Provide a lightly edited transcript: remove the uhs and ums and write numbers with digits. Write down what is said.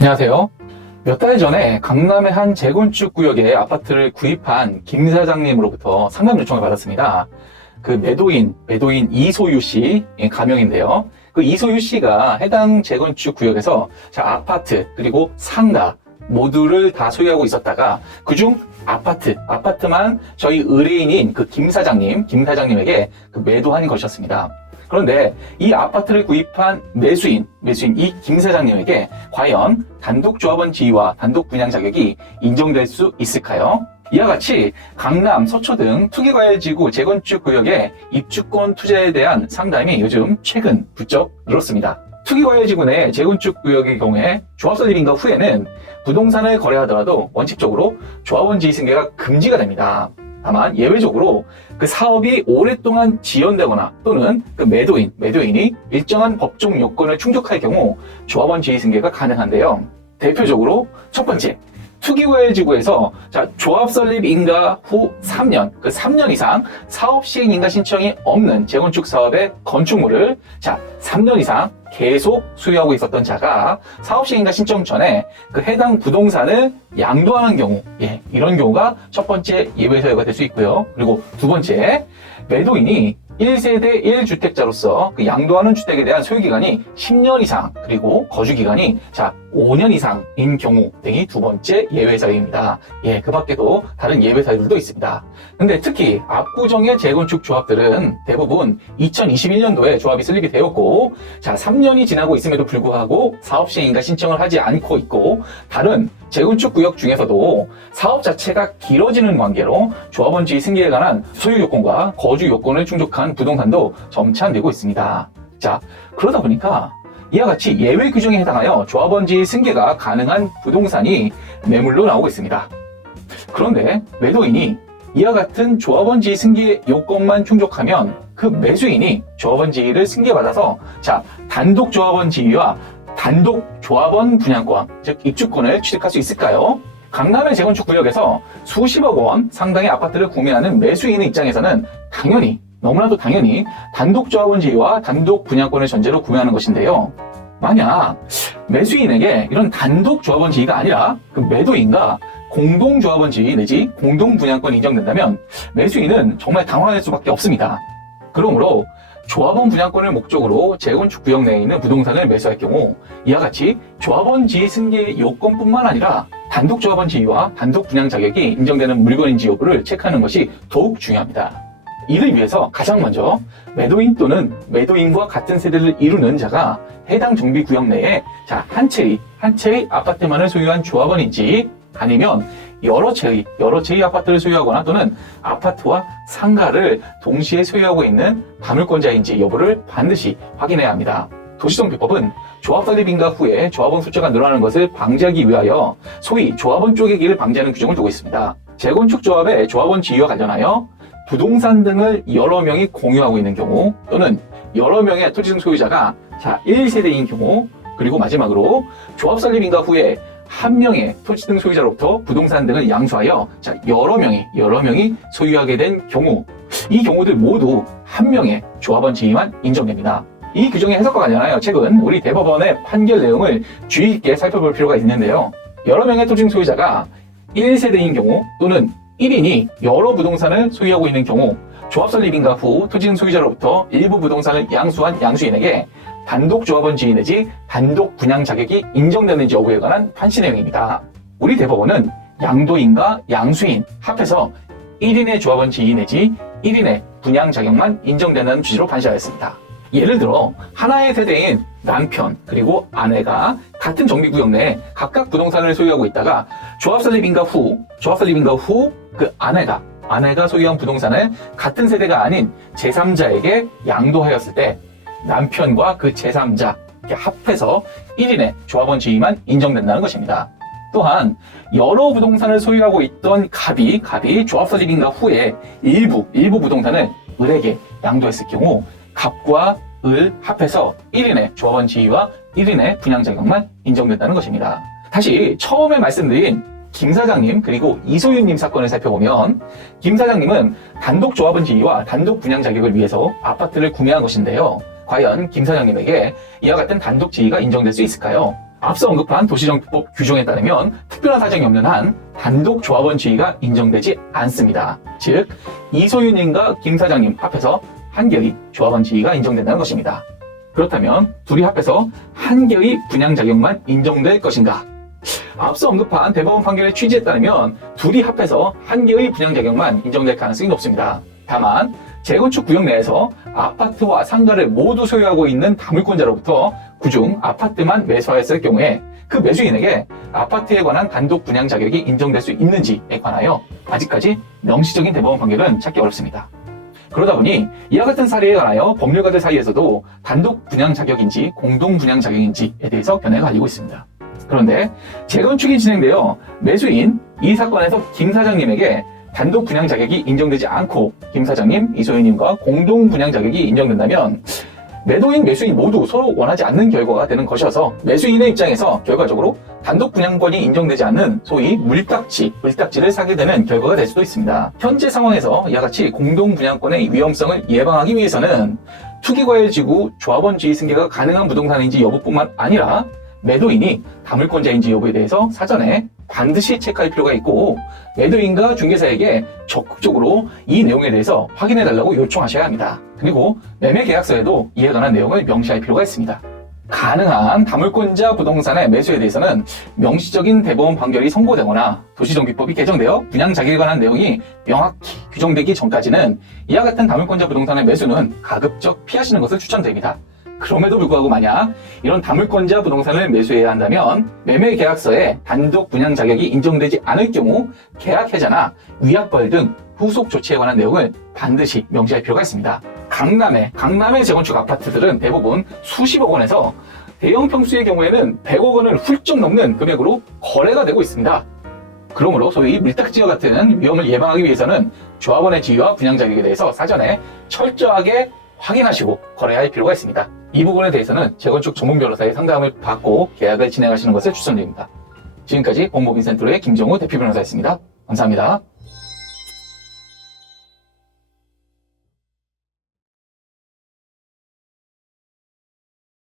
안녕하세요. 몇 달 전에 강남의 한 재건축 구역에 아파트를 구입한 김 사장님으로부터 상담 요청을 받았습니다. 그 매도인 이소유 씨 가명인데요. 그 이소유 씨가 해당 재건축 구역에서 아파트 그리고 상가 모두를 다 소유하고 있었다가 그중 아파트만 저희 의뢰인인 그 김 사장님에게 매도한 것이었습니다. 그런데 이 아파트를 구입한 매수인 이 김 사장님에게 과연 단독조합원 지위와 단독 분양 자격이 인정될 수 있을까요? 이와 같이 강남, 서초 등 투기과열지구 재건축 구역의 입주권 투자에 대한 상담이 요즘 최근 부쩍 늘었습니다. 투기과열지구 내 재건축 구역의 경우에 조합 설립인가 후에는 부동산을 거래하더라도 원칙적으로 조합원 지위 승계가 금지가 됩니다. 다만 예외적으로 그 사업이 오랫동안 지연되거나 또는 그 매도인이 일정한 법정 요건을 충족할 경우 조합원 지위 승계가 가능한데요. 대표적으로 첫 번째, 투기과열지구에서 조합 설립 인가 후 3년, 그 3년 이상 사업 시행 인가 신청이 없는 재건축 사업의 건축물을 3년 이상 계속 소유하고 있었던 자가 사업 시행 인가 신청 전에 그 해당 부동산을 양도하는 경우, 이런 경우가 첫 번째 예외 사유가 될 수 있고요. 그리고 두 번째, 매도인이 1세대 1주택자로서 그 양도하는 주택에 대한 소유기간이 10년 이상 그리고 거주기간이 5년 이상인 경우 등이 두 번째 예외사유입니다. 그 밖에도 다른 예외사유들도 있습니다. 근데 특히 압구정의 재건축 조합들은 대부분 2021년도에 조합이 설립이 되었고 3년이 지나고 있음에도 불구하고 사업시행인가 신청을 하지 않고 있고 다른 재건축 구역 중에서도 사업 자체가 길어지는 관계로 조합원 지위 승계에 관한 소유 요건과 거주 요건을 충족한 부동산도 점차 늘고 있습니다. 그러다 보니까 이와 같이 예외 규정에 해당하여 조합원 지위 승계가 가능한 부동산이 매물로 나오고 있습니다. 그런데 매도인이 이와 같은 조합원 지위 승계 요건만 충족하면 그 매수인이 조합원 지위를 승계받아서 단독 조합원 지위와 단독 조합원 분양권, 즉 입주권을 취득할 수 있을까요? 강남의 재건축 구역에서 수십억 원 상당의 아파트를 구매하는 매수인의 입장에서는 너무나도 당연히 단독 조합원 지위와 단독 분양권을 전제로 구매하는 것인데요. 만약 매수인에게 이런 단독 조합원 지위가 아니라 그 매도인과 공동 조합원 지위 내지 공동 분양권이 인정된다면 매수인은 정말 당황할 수밖에 없습니다. 그러므로 조합원 분양권을 목적으로 재건축 구역 내에 있는 부동산을 매수할 경우 이와 같이 조합원 지위 승계 요건뿐만 아니라 단독 조합원 지위와 단독 분양 자격이 인정되는 물건인지 여부를 체크하는 것이 더욱 중요합니다. 이를 위해서 가장 먼저 매도인 또는 매도인과 같은 세대를 이루는 자가 해당 정비구역 내에 한 채의 아파트만을 소유한 조합원인지 아니면 여러 채의 아파트를 소유하거나 또는 아파트와 상가를 동시에 소유하고 있는 다물권자인지 여부를 반드시 확인해야 합니다. 도시정비법은 조합 설립 인가 후에 조합원 숫자가 늘어나는 것을 방지하기 위하여 소위 조합원 쪼개기를 방지하는 규정을 두고 있습니다. 재건축 조합의 조합원 지위와 관련하여 부동산 등을 여러 명이 공유하고 있는 경우 또는 여러 명의 토지등 소유자가 1세대인 경우 그리고 마지막으로 조합 설립 인가 후에 한 명의 토지등 소유자로부터 부동산 등을 양수하여 여러 명이 소유하게 된 경우 이 경우들 모두 한 명의 조합원 지위만 인정됩니다. 이 규정의 해석과 관련하여 최근 우리 대법원의 판결 내용을 주의 깊게 살펴볼 필요가 있는데요. 여러 명의 토지등 소유자가 1세대인 경우 또는 1인이 여러 부동산을 소유하고 있는 경우 조합 설립인가 후 토지등 소유자로부터 일부 부동산을 양수한 양수인에게 단독 조합원 지위 내지 단독 분양 자격이 인정되는지 여부에 관한 판시 내용입니다. 우리 대법원은 양도인과 양수인 합해서 1인의 조합원 지위 내지 1인의 분양 자격만 인정되는 취지로 판시하였습니다. 예를 들어 하나의 세대인 남편 그리고 아내가 같은 정비구역 내에 각각 부동산을 소유하고 있다가 조합 설립인가 후 그 아내가 소유한 부동산을 같은 세대가 아닌 제3자에게 양도하였을 때 남편과 그 제3자 합해서 1인의 조합원 지위만 인정된다는 것입니다. 또한 여러 부동산을 소유하고 있던 갑이 조합 설립인가 후에 일부 부동산을 을에게 양도했을 경우 갑과 을 합해서 1인의 조합원 지위와 1인의 분양 자격만 인정된다는 것입니다. 다시 처음에 말씀드린 김 사장님 그리고 이소윤님 사건을 살펴보면 김 사장님은 단독 조합원 지위와 단독 분양 자격을 위해서 아파트를 구매한 것인데요. 과연 김 사장님에게 이와 같은 단독 지위가 인정될 수 있을까요? 앞서 언급한 도시정비법 규정에 따르면 특별한 사정이 없는 한 단독 조합원 지위가 인정되지 않습니다. 즉, 이소유님과 김 사장님 합해서 한 개의 조합원 지위가 인정된다는 것입니다. 그렇다면 둘이 합해서 한 개의 분양 자격만 인정될 것인가? 앞서 언급한 대법원 판결의 취지에 따르면 둘이 합해서 한 개의 분양 자격만 인정될 가능성이 높습니다. 다만 재건축 구역 내에서 아파트와 상가를 모두 소유하고 있는 다물권자로부터 그중 아파트만 매수하였을 경우에 그 매수인에게 아파트에 관한 단독 분양 자격이 인정될 수 있는지에 관하여 아직까지 명시적인 대법원 판결은 찾기 어렵습니다. 그러다 보니 이와 같은 사례에 관하여 법률가들 사이에서도 단독 분양 자격인지 공동 분양 자격인지에 대해서 견해가 갈리고 있습니다. 그런데 재건축이 진행되어 매수인 이 사건에서 김 사장님에게 단독 분양 자격이 인정되지 않고 김 사장님, 이소유님과 공동 분양 자격이 인정된다면 매도인, 매수인 모두 서로 원하지 않는 결과가 되는 것이어서 매수인의 입장에서 결과적으로 단독 분양권이 인정되지 않는 소위 물딱지를 사게 되는 결과가 될 수도 있습니다. 현재 상황에서 이와 같이 공동 분양권의 위험성을 예방하기 위해서는 투기과열지구 조합원주의 승계가 가능한 부동산인지 여부뿐만 아니라 매도인이 다물권자인지 여부에 대해서 사전에 반드시 체크할 필요가 있고 매도인과 중개사에게 적극적으로 이 내용에 대해서 확인해달라고 요청하셔야 합니다. 그리고 매매계약서에도 이에 관한 내용을 명시할 필요가 있습니다. 가능한 다물권자 부동산의 매수에 대해서는 명시적인 대법원 판결이 선고되거나 도시정비법이 개정되어 분양 자격에 관한 내용이 명확히 규정되기 전까지는 이와 같은 다물권자 부동산의 매수는 가급적 피하시는 것을 추천드립니다. 그럼에도 불구하고 만약 이런 다물권자 부동산을 매수해야 한다면 매매계약서에 단독 분양 자격이 인정되지 않을 경우 계약 해제나 위약벌 등 후속 조치에 관한 내용을 반드시 명시할 필요가 있습니다. 강남의 재건축 아파트들은 대부분 수십억 원에서 대형 평수의 경우에는 100억 원을 훌쩍 넘는 금액으로 거래가 되고 있습니다. 그러므로 소위 밀딱지와 같은 위험을 예방하기 위해서는 조합원의 지위와 분양 자격에 대해서 사전에 철저하게 확인하시고 거래할 필요가 있습니다. 이 부분에 대해서는 재건축 전문 변호사의 상담을 받고 계약을 진행하시는 것을 추천드립니다. 지금까지 공모빈센트로의 김정우 대표 변호사였습니다. 감사합니다.